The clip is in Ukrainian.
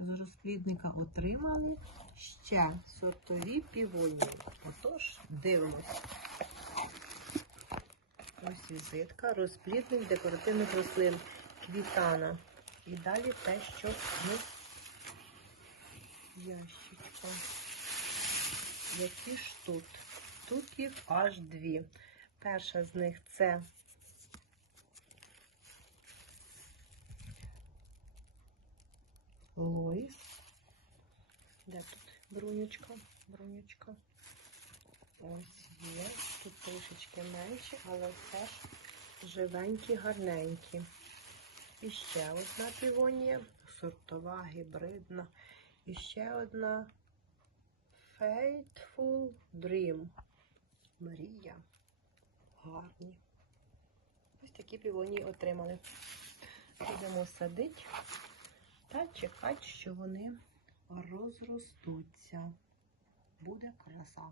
з розплідника отримали ще сортові півонії. Отож, дивимось. Ось візитка, розплідник декоративних рослин, квітана. І далі те, що ми ящичка. Які ж тут? Тут їх аж дві. Перша з них це Лоїс. Де тут брунючка? Брунючка. Ось є. Тут трішечки менші, але теж живенькі, гарненькі. І ще одна півонія, сортова, гібридна. І ще одна Faithful Dream. Марія. Гарні. Ось такі півонії отримали. Будемо садити та чекати, що вони розростуться. Буде краса.